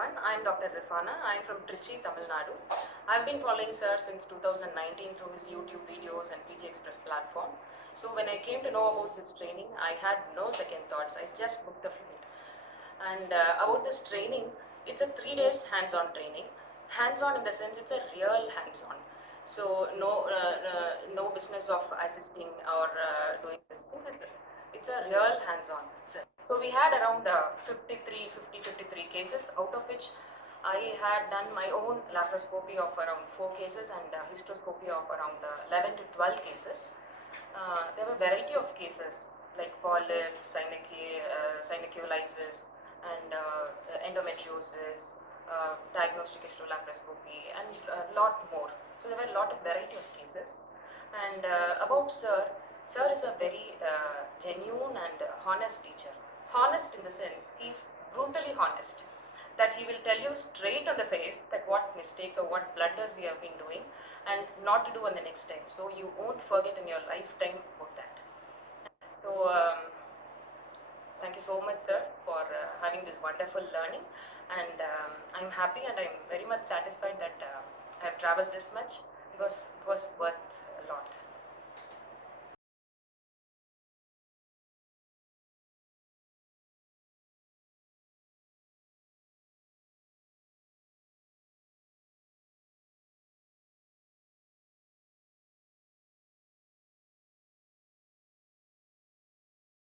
everyone. I am Dr. Rifana. I am from Trichy, Tamil Nadu. I have been following sir since 2019 through his YouTube videos and PG Express platform. So when I came to know about this training, I had no second thoughts. I just booked the flight. And about this training, it's a 3 days hands-on training. Hands-on in the sense it's a real hands-on. So no business of assisting or doing this thing. It's a real hands-on. So we had around 53 cases, out of which I had done my own laparoscopy of around 4 cases and hysteroscopy of around 11 to 12 cases. There were variety of cases like polyp, synechiolisis, and endometriosis, diagnostic histolaparoscopy, and a lot more. So there were a lot of variety of cases. And about Sir is a very genuine and honest teacher. Honest in the sense, he's brutally honest. That he will tell you straight on the face that what mistakes or what blunders we have been doing and not to do on the next time. So you won't forget in your lifetime about that. So thank you so much, sir, for having this wonderful learning. And I'm happy and I'm very much satisfied that I have traveled this much because it was worth a lot.